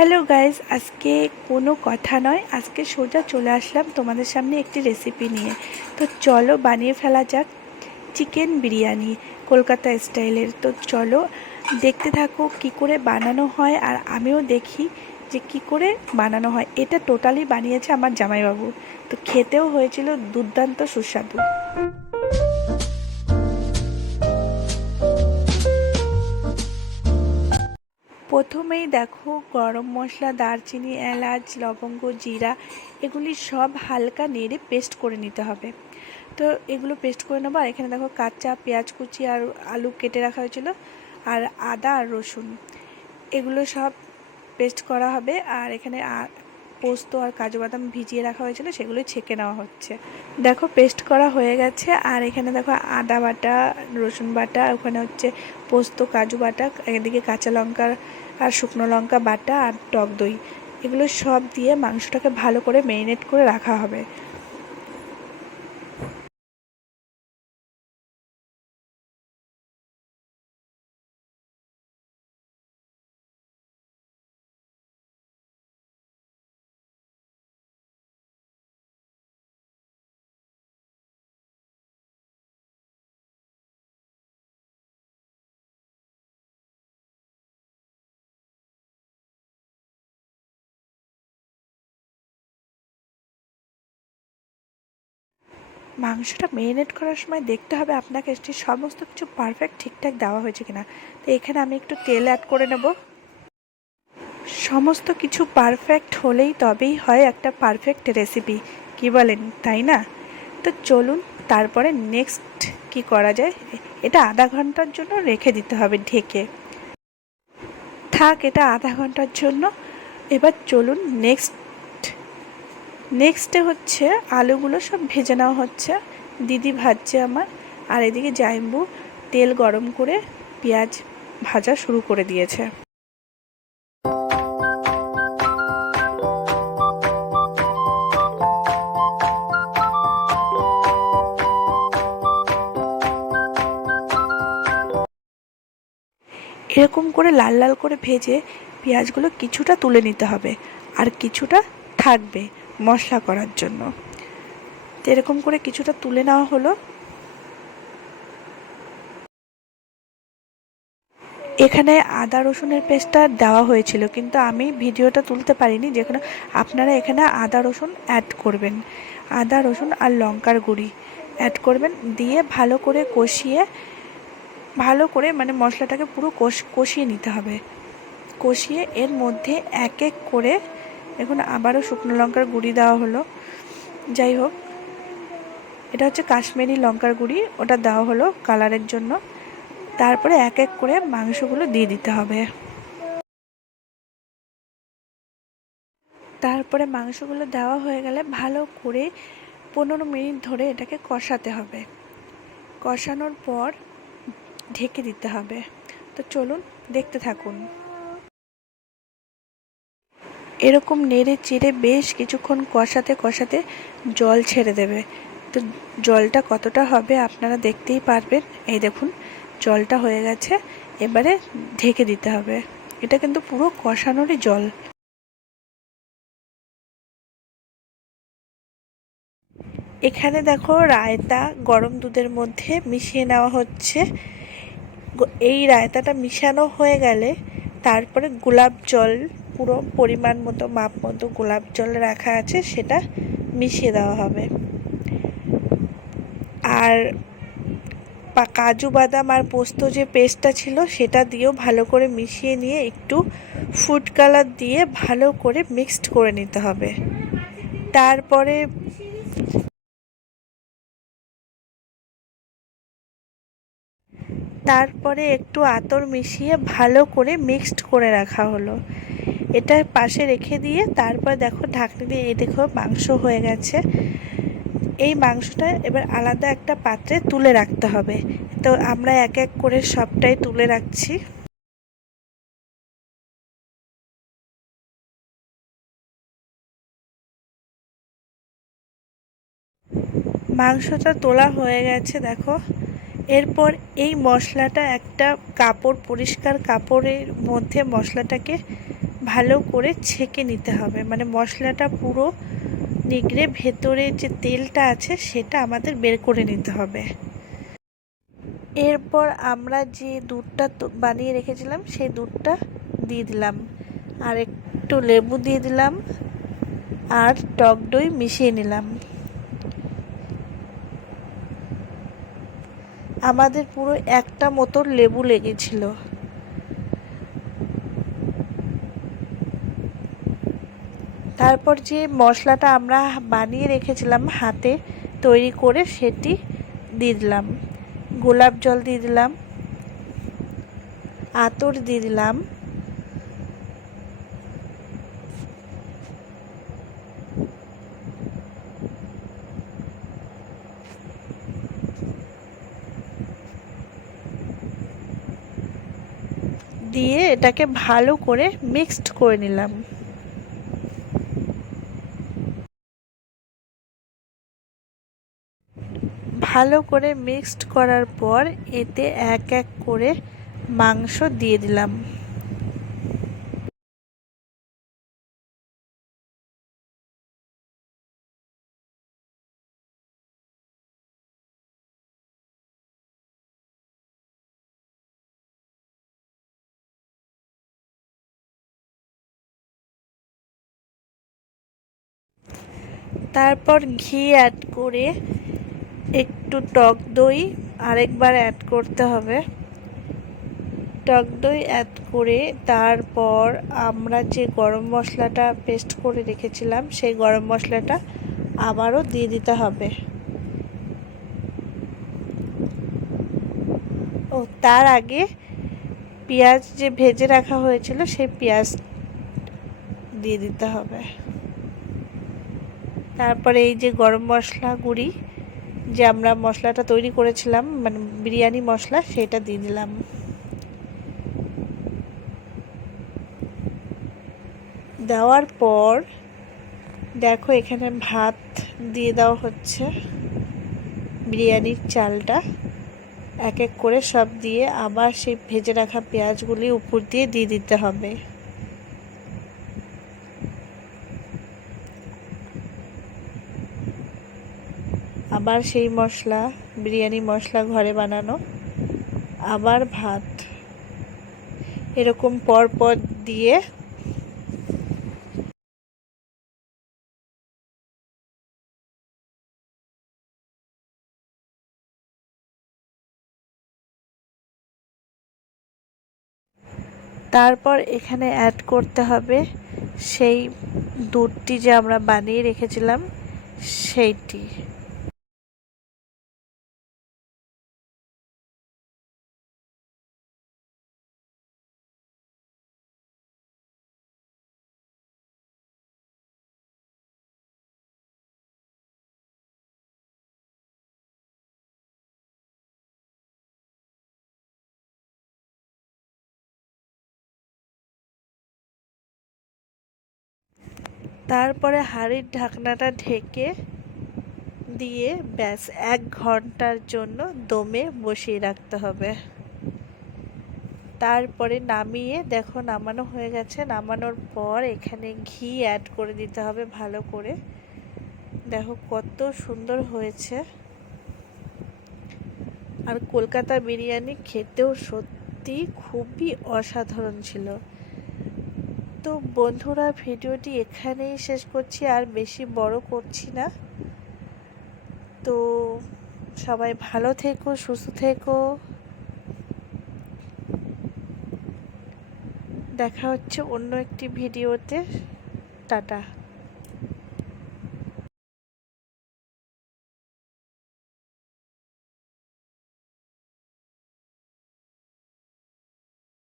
Hello guys, আজকে কোনো কথা নয়, আজকে সোজা চলে আসলাম তোমাদের সামনে একটি রেসিপি নিয়ে। তো চলো বানিয়ে ফেলা যাক চিকেন বিরিয়ানি কলকাতা স্টাইলের। তো চলো দেখতে থাকো কি করে বানানো হয়, আর আমিও দেখি যে কি করে বানানো হয়। এটা টোটালি বানিয়েছে আমার জামাইবাবু, তো খেতেও হয়েছিল দুর্দান্ত সুস্বাদু। প্রথমেই দেখো গরম মশলা, দারচিনি, এলাচ, লবঙ্গ, জিরা এগুলি সব হালকা নেড়ে পেস্ট করে নিতে হবে। তো এগুলো পেস্ট করে নেবো। আর এখানে দেখো কাঁচা পেঁয়াজ কুচি আর আলু কেটে রাখা হয়েছিল, আর আদা আর রসুন এগুলো সব পেস্ট করা হবে। আর এখানে পোস্ত আর কাজু বাদাম ভিজিয়ে রাখা হয়েছিল, সেগুলো ছেঁকে নেওয়া হচ্ছে। দেখো পেস্ট করা হয়ে গেছে। আর এখানে দেখো আদা বাটা, রসুন বাটা, ওখানে হচ্ছে পোস্ত কাজু বাটা, এদিকে কাঁচা লঙ্কা আর শুকনো লঙ্কা বাটা আর টক দই, এগুলো সব দিয়ে মাংসটাকে ভালো করে ম্যারিনেট করে রাখা হবে। মাংসটা ম্যারিনেট করার সময় দেখতে হবে আপনাকে যে সমস্ত কিছু পারফেক্ট ঠিকঠাক দেওয়া হয়েছে কিনা। তো এখানে আমি একটু তেল অ্যাড করে নেব। সমস্ত কিছু পারফেক্ট হলেই তবেই হয় একটা পারফেক্ট রেসিপি, কি বলেন তাই না? তো চলুন তারপরে নেক্সট কি করা যায়। এটা আধা ঘন্টার জন্য রেখে দিতে হবে ঢেকে। থাক এটা আধা ঘন্টার জন্য। এবার চলুন নেক্সটে হচ্ছে আলুগুলো সব ভেজে নেওয়া হচ্ছে। দিদি ভাজছে আমার, আর এদিকে জাইম্বু তেল গরম করে পেঁয়াজ ভাজা শুরু করে দিয়েছে। এরকম করে লাল লাল করে ভেজে পেঁয়াজগুলো কিছুটা তুলে নিতে হবে, আর কিছুটা থাকবে মশলা করার জন্য। তো এরকম করে কিছুটা তুলে নেওয়া হলো। এখানে আদা রসুনের পেস্টটা দেওয়া হয়েছিল, কিন্তু আমি ভিডিওটা তুলতে পারিনি। যেখানে আপনারা এখানে আদা রসুন অ্যাড করবেন, আদা রসুন আর লঙ্কার গুঁড়ি অ্যাড করবেন, দিয়ে ভালো করে কষিয়ে ভালো করে মানে মশলাটাকে পুরো কষিয়ে নিতে হবে। কষিয়ে এর মধ্যে এক এক করে এখন আবারও শুকনো লঙ্কার গুঁড়ি দেওয়া হলো। যাই হোক, এটা হচ্ছে কাশ্মীরি লঙ্কার গুঁড়ি, ওটা দেওয়া হলো কালারের জন্য। তারপরে এক এক করে মাংসগুলো দিয়ে দিতে হবে। তারপরে মাংসগুলো দেওয়া হয়ে গেলে ভালো করে 15 মিনিট ধরে এটাকে কষাতে হবে। কষানোর পর ঢেকে দিতে হবে। তো চলুন দেখতে থাকুন। এরকম নেড়ে চেড়ে বেশ কিছুক্ষণ কষাতে কষাতে জল ছেড়ে দেবে। তো জলটা কতটা হবে আপনারা দেখতেই পারবেন। এই দেখুন জলটা হয়ে গেছে, এবারে ঢেকে দিতে হবে। এটা কিন্তু পুরো কষানোরই জল। এখানে দেখো রায়তা গরম দুধের মধ্যে মিশিয়ে নেওয়া হচ্ছে। এই রায়তাটা মিশানো হয়ে গেলে তারপরে গোলাপ জল, পুরো পরিমাণ মতো মাপ মতো গোলাপ জল রাখা আছে, সেটা মিশিয়ে দেওয়া হবে। আর কাজু বাদাম আর পোস্ত যে পেস্টটা ছিল সেটা দিয়েও ভালো করে মিশিয়ে নিয়ে একটু ফুড কালার দিয়ে ভালো করে মিক্সড করে নিতে হবে। তারপরে একটু আতর মিশিয়ে ভালো করে মিক্সড করে রাখা হলো। এটা পাশে রেখে দিয়ে তারপর দেখো ঢাকনি দিয়ে, এই দেখো মাংস হয়ে গেছে। এই মাংসটা এবার আলাদা একটা পাত্রে তুলে রাখতে হবে। তো আমরা এক এক করে সবটাই তুলে রাখছি। মাংসটা তোলা হয়ে গেছে দেখো। এরপর এই মশলাটা একটা কাপড়, পরিষ্কার কাপড়ের মধ্যে মশলাটাকে ভালো করে ছেঁকে নিতে হবে, মানে মশলাটা পুরো নিগড়ে ভেতরে যে তেলটা আছে সেটা আমাদের বের করে নিতে হবে। এরপর আমরা যে দুধটা বানিয়ে রেখেছিলাম সেই দুধটা দিয়ে দিলাম, আর একটু লেবু দিয়ে দিলাম, আর টক দই মিশিয়ে নিলাম। আমাদের পুরো একটা মতো লেবু লেগেছিল। তারপর যে মশলাটা আমরা বানিয়ে রেখেছিলাম হাতে তৈরি করে সেটি দিয়ে দিলাম, গোলাপ জল দিয়ে দিলাম, আতর দিয়ে দিলাম, দিয়ে এটাকে ভালো করে মিক্সড করে নিলাম। ভালো করে মিক্সড করার পর এতে এক এক করে মাংস দিয়ে দিলাম। তারপর ঘি অ্যাড করে একটু টক দই আরেকবার অ্যাড করতে হবে। টক দই অ্যাড করে তারপর আমরা যে গরম মশলাটা পেস্ট করে রেখেছিলাম সেই গরম মশলাটা আবারও দিয়ে দিতে হবে। ও তার আগে পেঁয়াজ যে ভেজে রাখা হয়েছিল সেই পেঁয়াজ দিয়ে দিতে হবে। তারপরে এই যে গরম মশলা গুঁড়ি যে আমরা মশলাটা তৈরি করেছিলাম, মানে বিরিয়ানি মশলা, সেটা দিয়ে দিলাম। দেওয়ার পর দেখো এখানে ভাত দিয়ে দেওয়া হচ্ছে, বিরিয়ানির চালটা এক এক করে সব দিয়ে আবার সেই ভেজে রাখা পেঁয়াজগুলি উপর দিয়ে দিতে হবে। আবার সেই মশলা, বিরিয়ানি মশলা ঘরে বানানো, আবার ভাত, এরকম পর পর দিয়ে তারপর এখানে অ্যাড করতে হবে সেই দুধটি যে আমরা বানিয়ে রেখেছিলাম সেইটি। তারপরে হাঁড়ির ঢাকনাটা ঢেকে দিয়ে ব্যাস 1 ঘন্টার জন্য দমে বসিয়ে রাখতে হবে। তারপরে নামিয়ে দেখো নামানো হয়ে গেছে। নামানোর পর এখানে ঘি অ্যাড করে দিতে হবে ভালো করে। দেখো কত সুন্দর হয়েছে। আর কলকাতা বিরিয়ানি খেতেও সত্যি খুবই অসাধারণ ছিল। তো বন্ধুরা, ভিডিওটি এখানেই শেষ করছি, আর বেশি বড় করছি না। তো সবাই ভালো থেকো, সুস্থ থেকো। দেখা হচ্ছে অন্য একটি ভিডিওতে। টাটা।